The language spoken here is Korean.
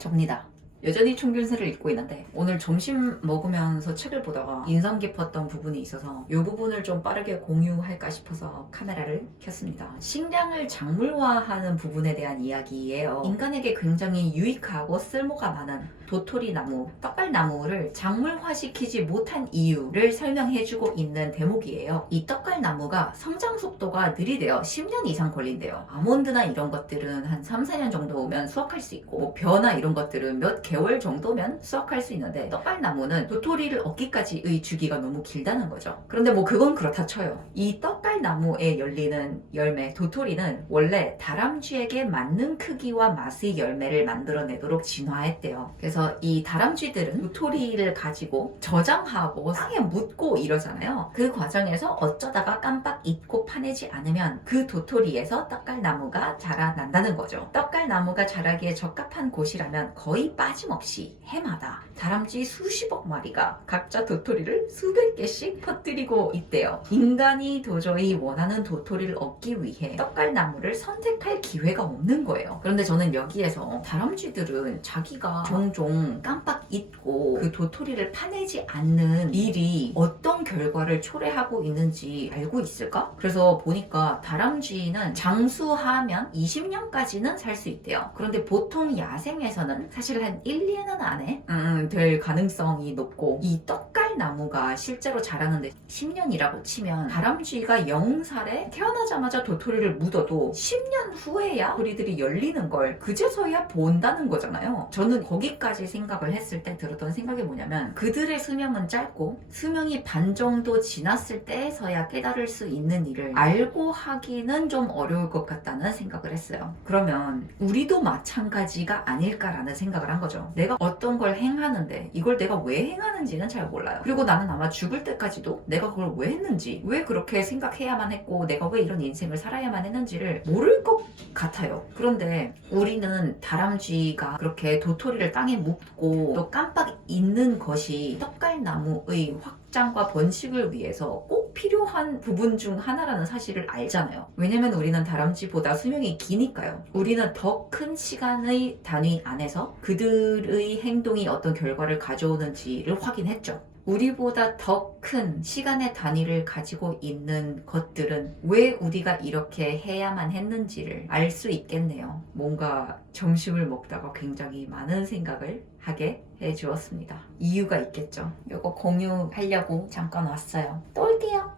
접니다. 여전히 총균세를 읽고 있는데 오늘 점심 먹으면서 책을 보다가 인상 깊었던 부분이 있어서 이 부분을 좀 빠르게 공유할까 싶어서 카메라를 켰습니다. 식량을 작물화하는 부분에 대한 이야기예요. 인간에게 굉장히 유익하고 쓸모가 많은 도토리나무, 떡갈나무를 작물화시키지 못한 이유를 설명해주고 있는 대목이에요. 이 떡갈나무가 성장 속도가 느리대요. 10년 이상 걸린대요. 아몬드나 이런 것들은 한 3, 4년 정도면 수확할 수 있고 뭐 벼나 이런 것들은 몇 개월 정도면 수확할 수 있는데 떡갈나무는 도토리를 얻기까지의 주기가 너무 길다는 거죠. 그런데 뭐 그건 그렇다 쳐요. 이 떡갈나무에 열리는 열매, 도토리는 원래 다람쥐에게 맞는 크기와 맛의 열매를 만들어내도록 진화했대요. 그래서 이 다람쥐들은 도토리를 가지고 저장하고 땅에 묻고 이러잖아요. 그 과정에서 어쩌다가 깜빡 잊고 파내지 않으면 그 도토리에서 떡갈나무가 자라난다는 거죠. 떡갈나무가 자라기에 적합한 곳이라면 거의 빠짐없이 해마다 다람쥐 수십억 마리가 각자 도토리를 수백 개씩 퍼뜨리고 있대요. 인간이 도저히 원하는 도토리를 얻기 위해 떡갈나무를 선택할 기회가 없는 거예요. 그런데 저는 여기에서 다람쥐들은 자기가 종종 깜빡 잊고 그 도토리를 파내지 않는 일이 어떤 결과를 초래하고 있는지 알고 있을까? 그래서 보니까 다람쥐는 장수하면 20년까지는 살 수 있대요. 그런데 보통 야생에서는 사실 한 1, 2년 안에 될 가능성이 높고, 이 떡갈나무가 실제로 자라는데 10년이라고 치면 다람쥐가 0살에 태어나자마자 도토리를 묻어도 10년 후에야 도토리들이 열리는 걸 그제서야 본다는 거잖아요. 저는 거기까지 생각을 했을 때 들었던 생각이 뭐냐면, 그들의 수명은 짧고 수명이 반 정도 지났을 때에서야 깨달을 수 있는 일을 알고 하기는 좀 어려울 것 같다는 생각을 했어요. 그러면 우리도 마찬가지가 아닐까라는 생각을 한 거죠. 내가 어떤 걸 행하는데 이걸 내가 왜 행하는지는 잘 몰라요. 그리고 나는 아마 죽을 때까지도 내가 그걸 왜 했는지, 왜 그렇게 생각해야만 했고 내가 왜 이런 인생을 살아야만 했는지를 모를 것 같아요. 그런데 우리는 다람쥐가 그렇게 도토리를 땅에 묻고 또 깜빡 잊는 것이 떡갈나무의 확장과 번식을 위해서 꼭 필요한 부분 중 하나라는 사실을 알잖아요. 왜냐면 우리는 다람쥐보다 수명이 기니까요. 우리는 더 큰 시간의 단위 안에서 그들의 행동이 어떤 결과를 가져오는지를 확인했죠. 우리보다 더 큰 시간의 단위를 가지고 있는 것들은 왜 우리가 이렇게 해야만 했는지를 알 수 있겠네요. 뭔가 점심을 먹다가 굉장히 많은 생각을 하게 해주었습니다. 이유가 있겠죠. 이거 공유하려고 잠깐 왔어요. 또 올게요.